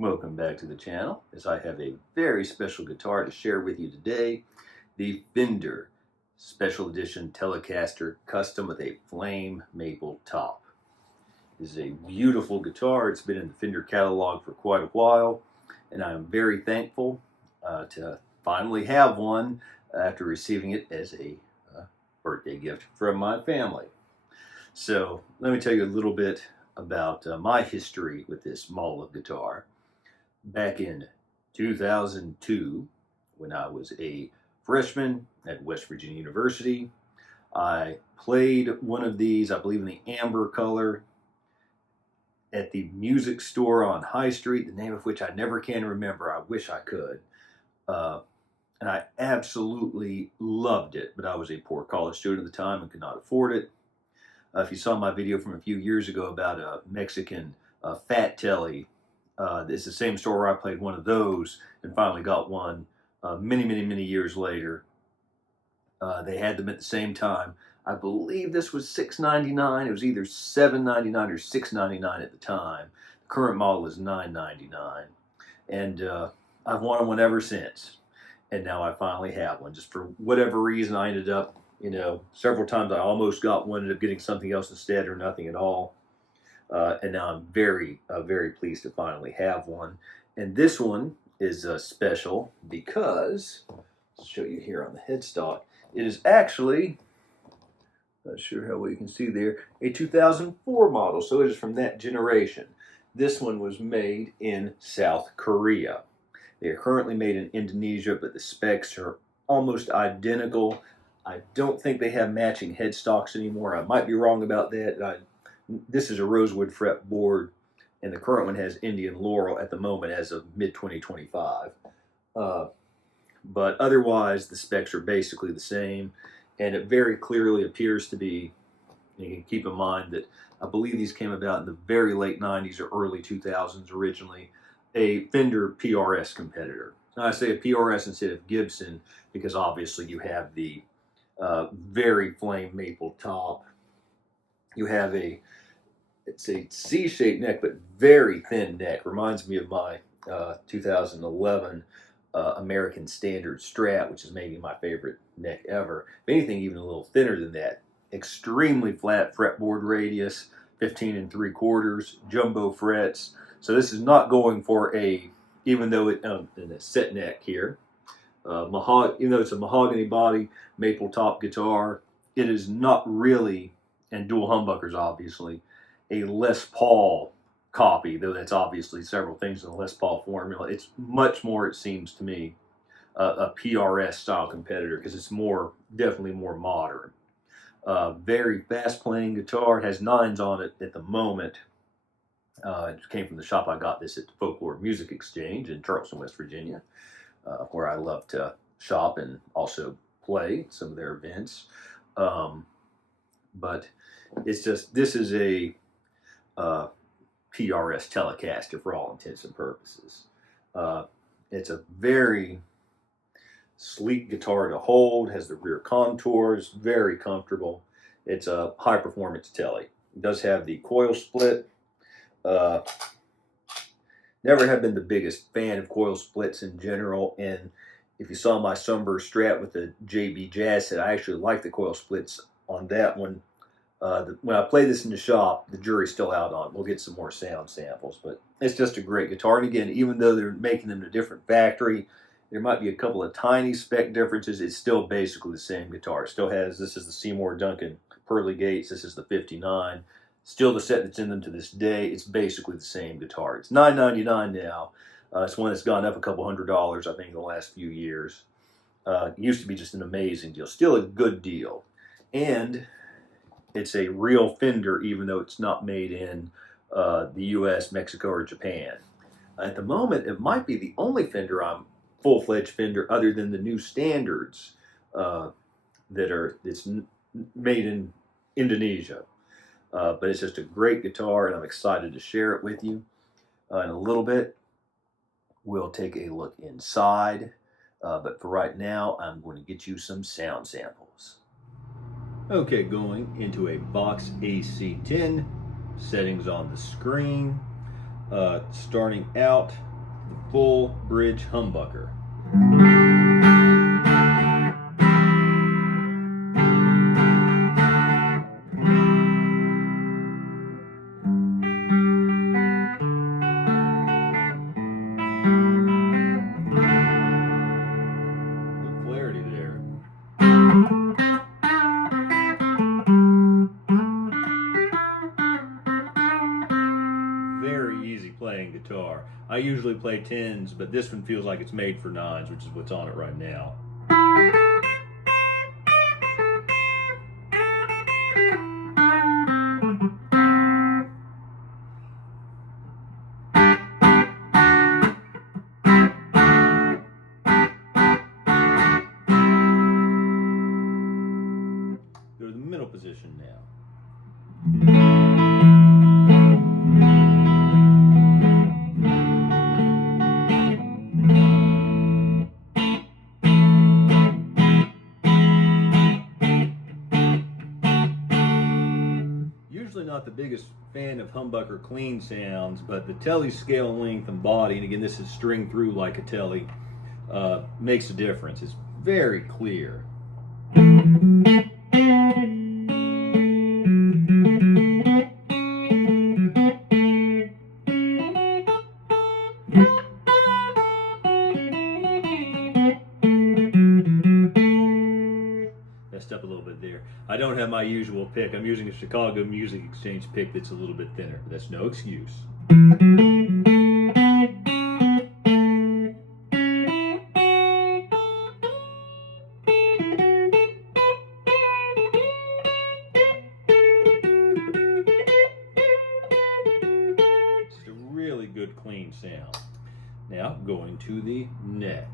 Welcome back to the channel, as I have a very special guitar to share with you today, the Fender Special Edition Telecaster Custom with a flame maple top. This is a beautiful guitar. It's been in the Fender catalog for quite a while, and I'm very thankful to finally have one after receiving it as a birthday gift from my family. So let me tell you a little bit about my history with this model of guitar. Back in 2002, when I was a freshman at West Virginia University, I played one of these, I believe in the amber color, at the music store on High Street, the name of which I never can remember. I wish I could. And I absolutely loved it, but I was a poor college student at the time and could not afford it. If you saw my video from a few years ago about a Mexican fat telly, it's the same store where I played one of those and finally got one many years later. They had them at the same time. I believe this was $6.99. It was either $7.99 or $6.99 at the time. The current model is $9.99. And I've wanted one ever since. And now I finally have one. Just for whatever reason, I ended up, several times I almost got one, ended up getting something else instead or nothing at all. And now I'm very pleased to finally have one. And this one is special because, I'll show you here on the headstock, it is actually, not sure how well you can see there, a 2004 model, so it is from that generation. This one was made in South Korea. They are currently made in Indonesia, but the specs are almost identical. I don't think they have matching headstocks anymore. I might be wrong about that. This is a rosewood fretboard, and the current one has Indian laurel at the moment as of mid-2025. But otherwise, the specs are basically the same, and it very clearly appears to be, you can keep in mind that I believe these came about in the very late 90s or early 2000s originally, a Fender PRS competitor. Now I say a PRS instead of Gibson because obviously you have the very flame maple top. You have it's a C-shaped neck, but very thin neck. Reminds me of my 2011 American Standard Strat, which is maybe my favorite neck ever. If anything, even a little thinner than that. Extremely flat fretboard radius, 15 3/4, jumbo frets. So this is not going for a, even though it in a set neck here, even though it's a mahogany body maple top guitar, it is not really, and dual humbuckers obviously, a Les Paul copy, though that's obviously several things in the Les Paul formula. It's much more, it seems to me, a PRS style competitor because it's definitely more modern. Very fast playing guitar. It has 9s on it at the moment. It came from the shop I got this at the Folklore Music Exchange in Charleston, West Virginia, where I love to shop and also play some of their events. But it's just, this is a PRS Telecaster for all intents and purposes. It's a very sleek guitar to hold, has the rear contours, very comfortable. It's a high performance telly. It does have the coil split. Never have been the biggest fan of coil splits in general, and if you saw my Sunburst Strat with the JB Jazz set, I actually like the coil splits on that one. When I play this in the shop, the jury's still out on it. We'll get some more sound samples, but it's just a great guitar. And again, even though they're making them in a different factory, there might be a couple of tiny spec differences. It's still basically the same guitar. It still has, this is the Seymour Duncan Pearly Gates. This is the 59. Still the set that's in them to this day. It's basically the same guitar. It's $9.99 now. It's one that's gone up a couple $100, I think, in the last few years. It used to be just an amazing deal. Still a good deal. And it's a real Fender, even though it's not made in the US, Mexico, or Japan. At the moment, it might be the only Fender full-fledged Fender other than the new standards it's made in Indonesia. But it's just a great guitar, and I'm excited to share it with you. In a little bit, we'll take a look inside. But for right now, I'm going to get you some sound samples. Okay, going into a VOX AC10, settings on the screen. Starting out full bridge humbucker. Good clarity there. Very easy playing guitar. I usually play 10s, but this one feels like it's made for 9s, which is what's on it right now. Go to the middle position now. Usually not the biggest fan of humbucker clean sounds, but the Tele's scale length and body, and again this is string through like a Tele, makes a difference. It's very clear. Messed up a little bit there. I don't have my usual pick. I'm using a Chicago Music Exchange pick that's a little bit thinner, but that's no excuse. Just a really good clean sound. Now going to the neck.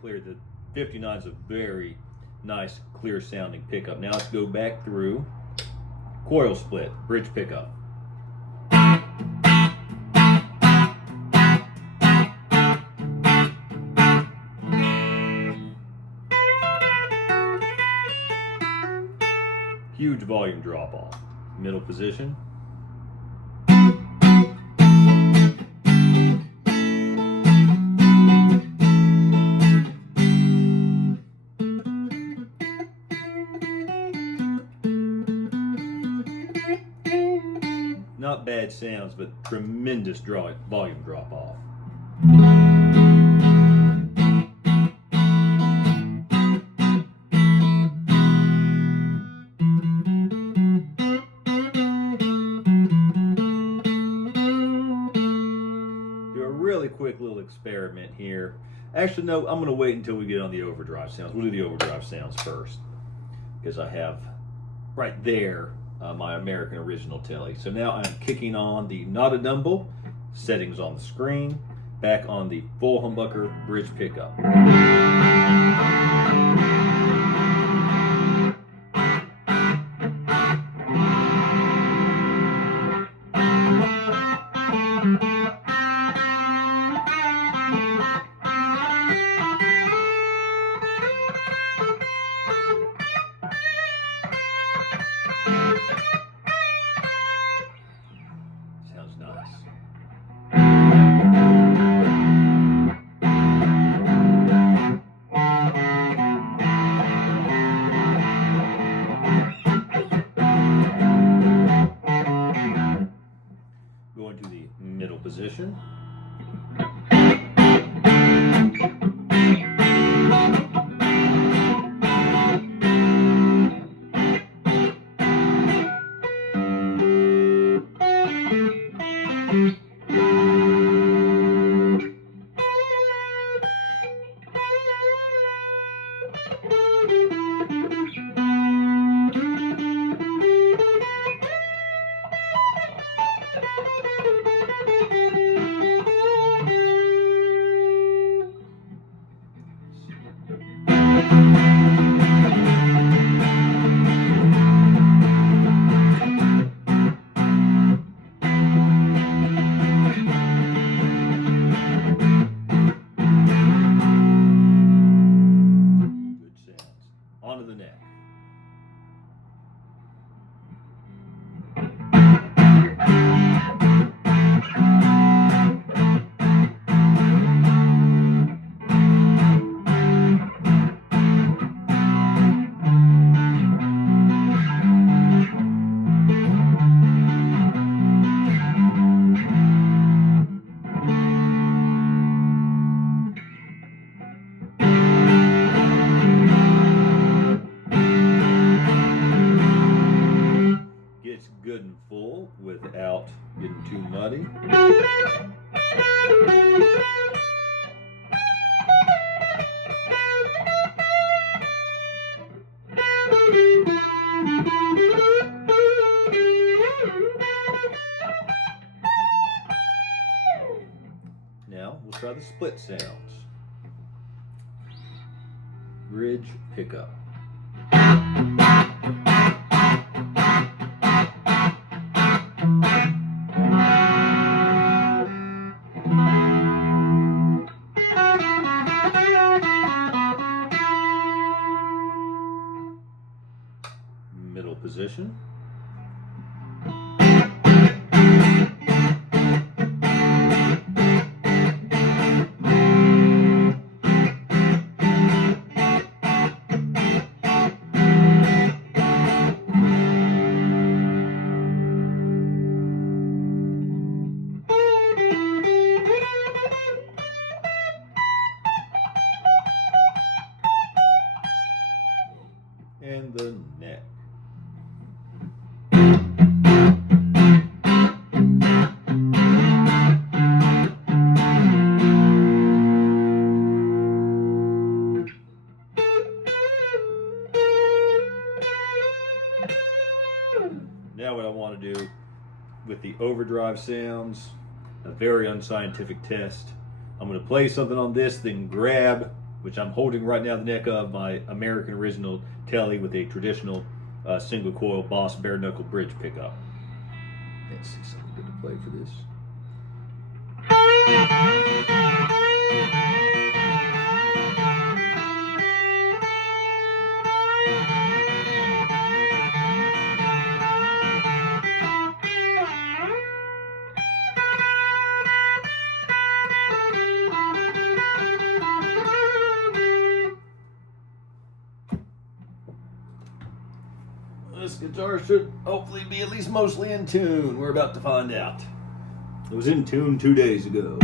Clear. The 59 is a very nice, clear sounding pickup. Now let's go back through coil split, bridge pickup. Huge volume drop off. Middle position. Not bad sounds, but tremendous volume drop off. Do a really quick little experiment here. Actually, no, I'm going to wait until we get on the overdrive sounds. We'll do the overdrive sounds first, because I have right there my American original Tele. So now I'm kicking on the NOTADUMBLE, settings on the screen, back on the full humbucker bridge pickup. Sounds nice. Going to the middle position. muddy. Now we'll try the split sounds. Bridge pickup. Middle position. And the neck. Now what I want to do with the Overdrive Sounds, a very unscientific test. I'm going to play something on this, then grab, which I'm holding right now, the neck of my American original Tele with a traditional single coil Boss bare knuckle bridge pickup. Let's see something good to play for this. This guitar should hopefully be at least mostly in tune. We're about to find out. It was in tune 2 days ago.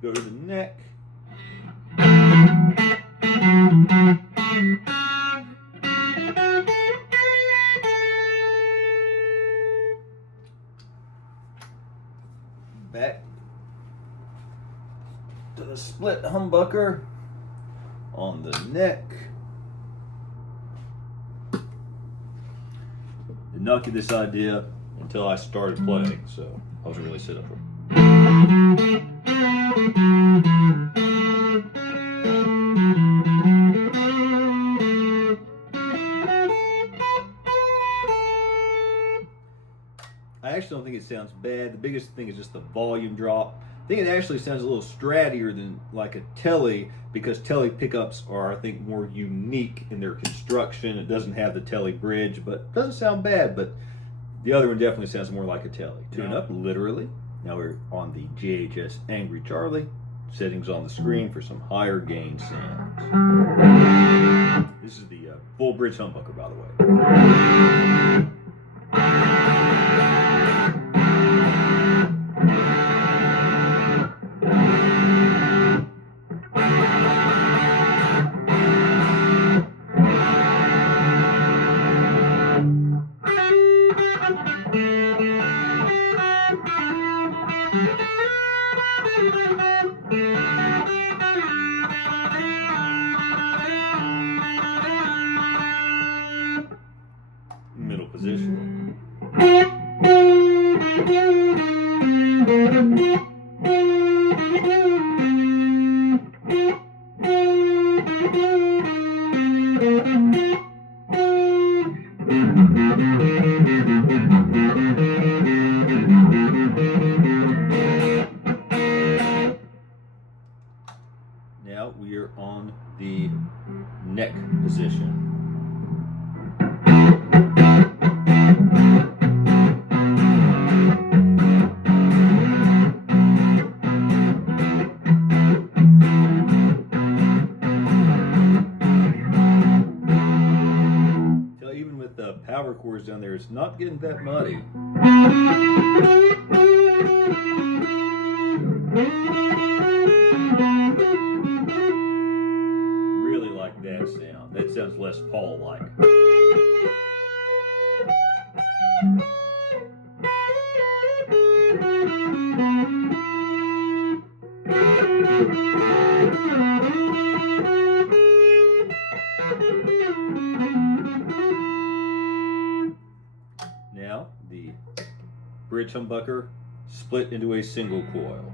Go to the neck. Back to the split humbucker on the neck. Did not get this idea until I started playing, so I wasn't really set up for it. I actually don't think it sounds bad. The biggest thing is just the volume drop. I think it actually sounds a little strattier than like a Tele, because Tele pickups are, I think, more unique in their construction. It doesn't have the Tele bridge, but it doesn't sound bad. But the other one definitely sounds more like a Tele. Tune up, literally. Now we're on the JHS Angry Charlie. Settings on the screen for some higher gain sounds. This is the full bridge humbucker, by the way. Middle position. Now we are on the neck position. water course down there. It's not getting that muddy. Really like that sound. That sounds Les Paul-like. Now, the bridge humbucker split into a single coil.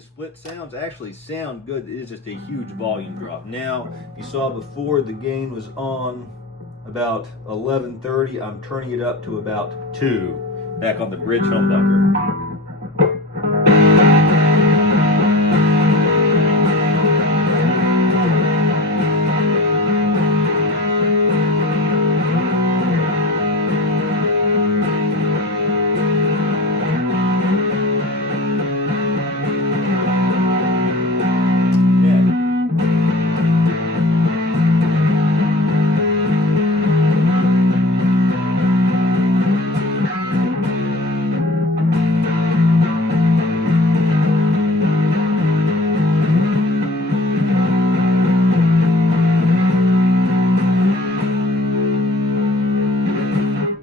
Split sounds actually sound good. It is just a huge volume drop. Now, you saw before the gain was on about 1130. I'm turning it up to about 2 back on the bridge humbucker.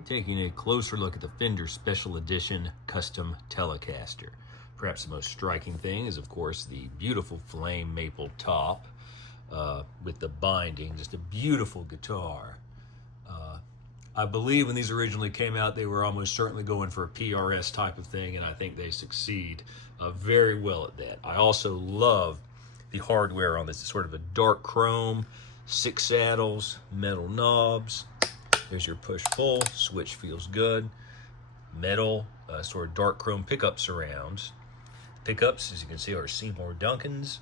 Taking a closer look at the Fender Special Edition Custom Telecaster. Perhaps the most striking thing is, of course, the beautiful flame maple top with the binding, just a beautiful guitar. I believe when these originally came out, they were almost certainly going for a PRS type of thing, and I think they succeed very well at that. I also love the hardware on this. It's sort of a dark chrome, 6 saddles, metal knobs. There's your push-pull, switch feels good. Metal, sort of dark chrome pickup surrounds. Pickups, as you can see, are Seymour Duncans.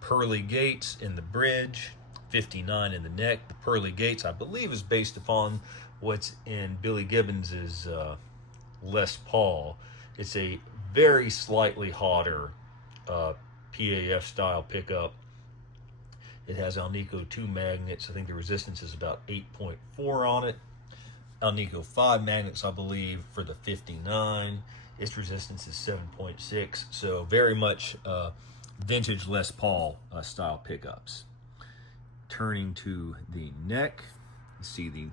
Pearly gates in the bridge, 59 in the neck. The pearly gates, I believe, is based upon what's in Billy Gibbons's Les Paul. It's a very slightly hotter PAF style pickup. It has Alnico 2 magnets. I think the resistance is about 8.4 on it. Alnico 5 magnets, I believe, for the 59. Its resistance is 7.6. So very much vintage Les Paul style pickups. Turning to the neck, you see the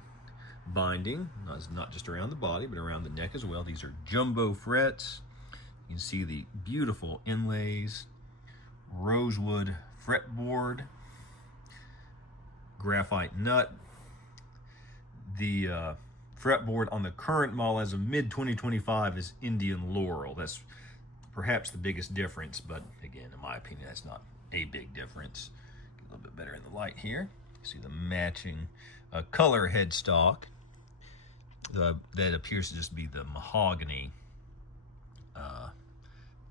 binding, not just around the body, but around the neck as well. These are jumbo frets. You can see the beautiful inlays, rosewood fretboard. graphite nut. The fretboard on the current model as of mid-2025 is Indian Laurel. That's perhaps the biggest difference, but again, in my opinion, that's not a big difference. Get a little bit better in the light here. See the matching color headstock. That appears to just be the mahogany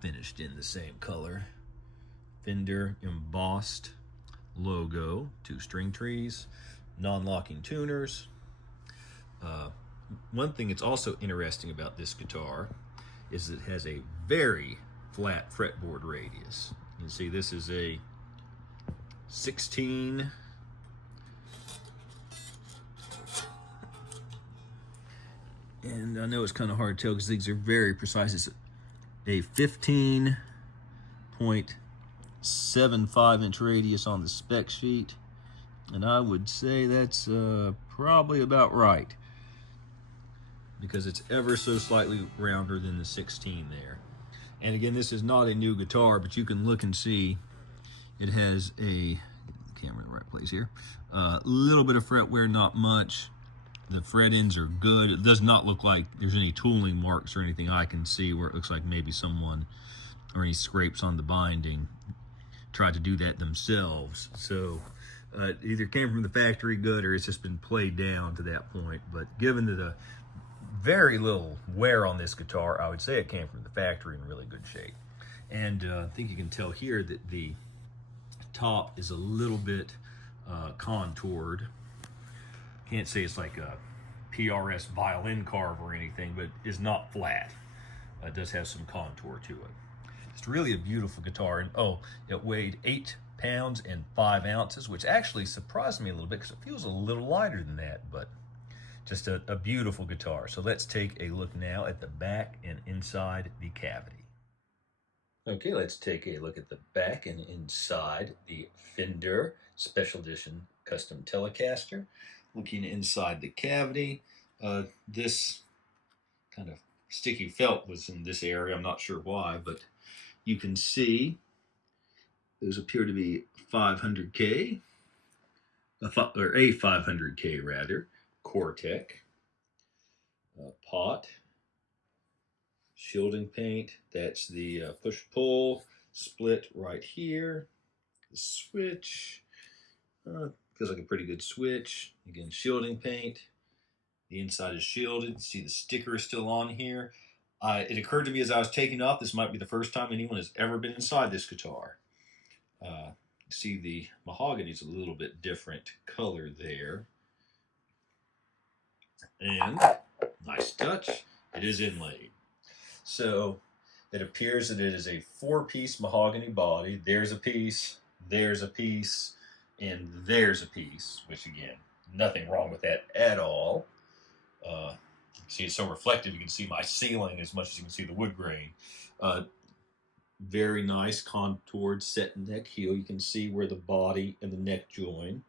finished in the same color. Fender embossed logo, 2 string trees, non-locking tuners. One thing that's also interesting about this guitar is it has a very flat fretboard radius. You can see this is a 16, and I know it's kind of hard to tell because these are very precise. It's a 15.75 inch radius on the spec sheet, and I would say that's probably about right, because it's ever so slightly rounder than the 16 there. And again, this is not a new guitar, but you can look and see it has a, camera in the right place here, a little bit of fret wear, not much. The fret ends are good. It does not look like there's any tooling marks or anything I can see where it looks like maybe someone, or any scrapes on the binding, tried to do that themselves. So it either came from the factory good or it's just been played down to that point. But given the very little wear on this guitar, I would say it came from the factory in really good shape. And I think you can tell here that the top is a little bit contoured. Can't say it's like a PRS violin carve or anything, but it's not flat. It does have some contour to it. It's really a beautiful guitar. And oh, it weighed 8 pounds and 5 ounces, which actually surprised me a little bit because it feels a little lighter than that, but just a beautiful guitar. So let's take a look now at the back and inside the cavity. Okay, let's take a look at the back and inside the Fender Special Edition Custom Telecaster. Looking inside the cavity, this kind of sticky felt was in this area. I'm not sure why, but you can see those appear to be 500K, or a 500K rather, Cortec, pot, shielding paint. That's the push-pull split right here. The switch. Feels like a pretty good switch. Again, shielding paint. The inside is shielded. See the sticker is still on here. It occurred to me as I was taking off, this might be the first time anyone has ever been inside this guitar. See the mahogany is a little bit different color there. And nice touch, it is inlaid. So it appears that it is a 4-piece mahogany body. There's a piece, there's a piece, and there's a piece, which again, nothing wrong with that at all. See, it's so reflective, you can see my ceiling as much as you can see the wood grain. Very nice contoured set neck heel. You can see where the body and the neck join.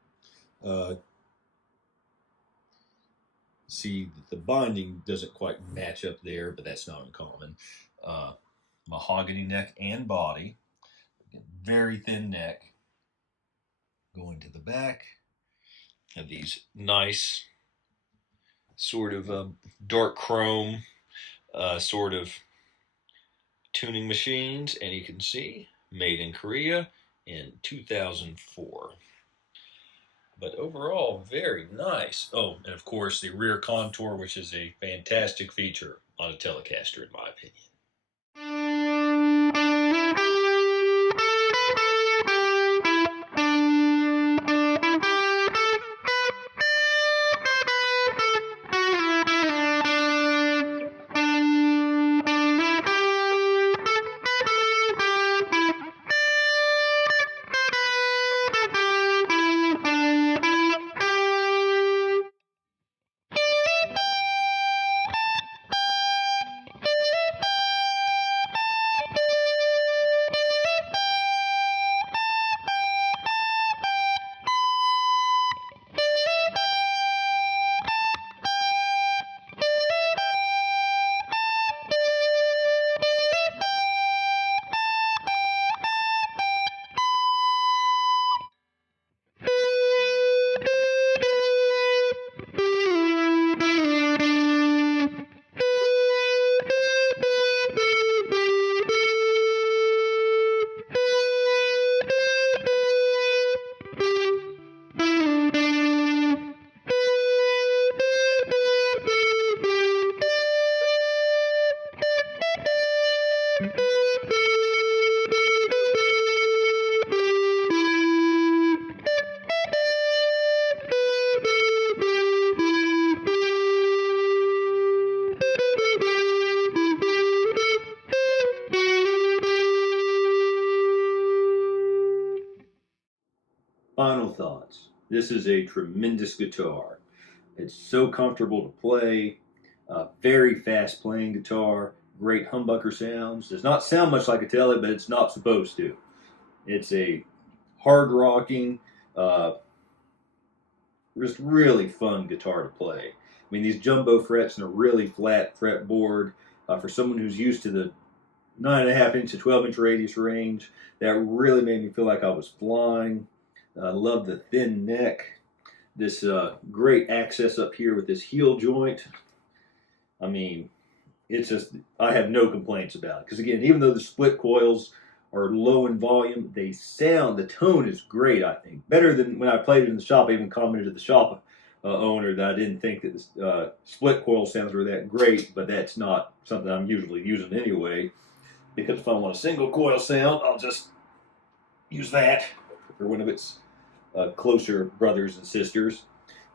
See that the binding doesn't quite match up there, but that's not uncommon. Mahogany neck and body. Very thin neck. Going to the back, have these nice sort of dark chrome sort of tuning machines, and you can see made in Korea in 2004. But overall, very nice. Oh, and of course the rear contour, which is a fantastic feature on a Telecaster in my opinion. final thoughts. This is a tremendous guitar. It's so comfortable to play, very fast playing guitar, great humbucker sounds. Does not sound much like a Tele, but it's not supposed to. It's a hard rocking, just really fun guitar to play. I mean, these jumbo frets and a really flat fretboard, for someone who's used to the 9.5 inch to 12 inch radius range, that really made me feel like I was flying. I love the thin neck. This great access up here with this heel joint. I mean, it's just, I have no complaints about it. Because again, even though the split coils are low in volume, they sound, the tone is great, I think. Better than when I played it in the shop. I even commented to the shop owner that I didn't think that the split coil sounds were that great, but that's not something I'm usually using anyway. Because if I want a single coil sound, I'll just use that, or one of its closer brothers and sisters.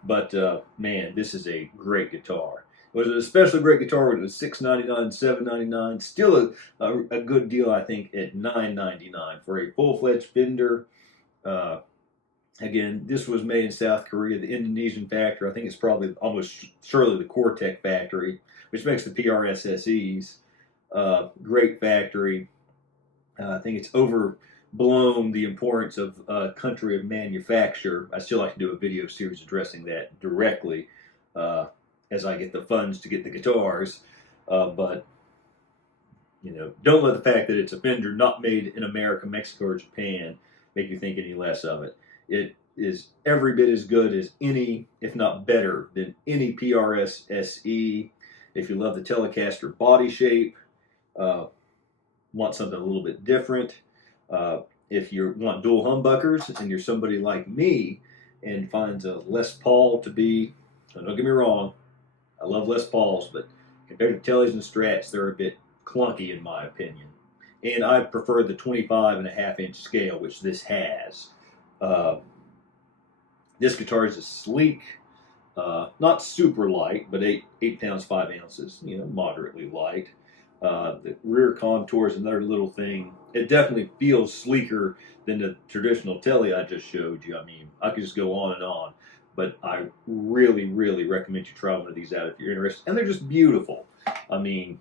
But man, this is a great guitar. It was an especially great guitar when it was $6.99, $7.99. Still a good deal, I think, at $9.99 for a full-fledged Fender. Again, this was made in South Korea, the Indonesian factory. I think it's probably almost surely the Cortec factory, which makes the PRS SEs. Great factory. I think it's overblown the importance of country of manufacture. I still like to do a video series addressing that directly as I get the funds to get the guitars. But, you know, don't let the fact that it's a Fender not made in America, Mexico, or Japan make you think any less of it. It is every bit as good as any, if not better, than any PRS SE. If you love the Telecaster body shape, want something a little bit different, if you want dual humbuckers and you're somebody like me and finds a Les Paul to be, don't get me wrong, I love Les Pauls, but compared to Teles and Strats, they're a bit clunky in my opinion. And I prefer the 25.5 inch scale, which this has. This guitar is a sleek, not super light, but 8 pounds 5 ounces, you know, moderately light. The rear contour is another little thing. It definitely feels sleeker than the traditional Tele I just showed you. I mean, I could just go on and on, but I really, really recommend you try one of these out if you're interested. And they're just beautiful. I mean,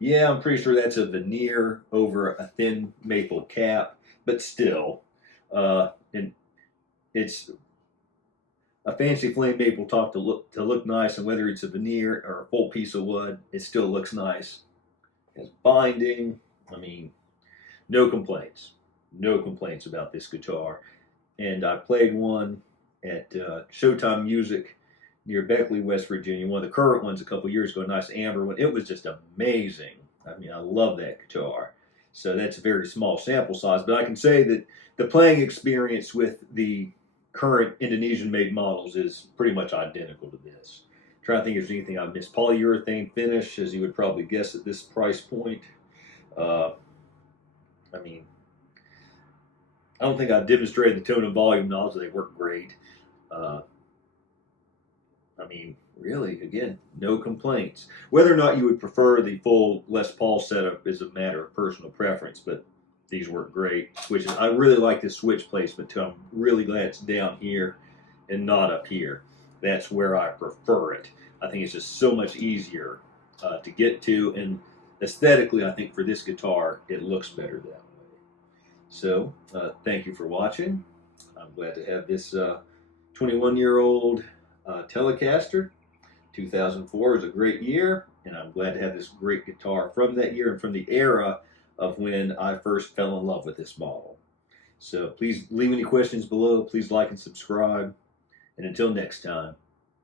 yeah, I'm pretty sure that's a veneer over a thin maple cap, but still, and it's a fancy flame maple top to look nice, and whether it's a veneer or a full piece of wood, it still looks nice. It's binding. I mean, no complaints. No complaints about this guitar. And I played one at Showtime Music near Beckley, West Virginia. One of the current ones a couple years ago, a nice amber one. It was just amazing. I mean, I love that guitar. So that's a very small sample size, but I can say that the playing experience with the current Indonesian-made models is pretty much identical to this. I'm trying to think if there's anything I missed. Polyurethane finish, as you would probably guess at this price point. I mean, I don't think I've demonstrated the tone and volume knobs. They work great. I mean, really, again, no complaints. Whether or not you would prefer the full Les Paul setup is a matter of personal preference, but these work great. Switches. I really like this switch placement too. I'm really glad it's down here and not up here. That's where I prefer it. I think it's just so much easier to get to, and aesthetically, I think for this guitar, it looks better that way. So, thank you for watching. I'm glad to have this 21-year-old Telecaster. 2004 is a great year, and I'm glad to have this great guitar from that year and from the era of when I first fell in love with this model. So please leave any questions below. Please like and subscribe. And until next time,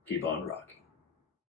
keep on rocking.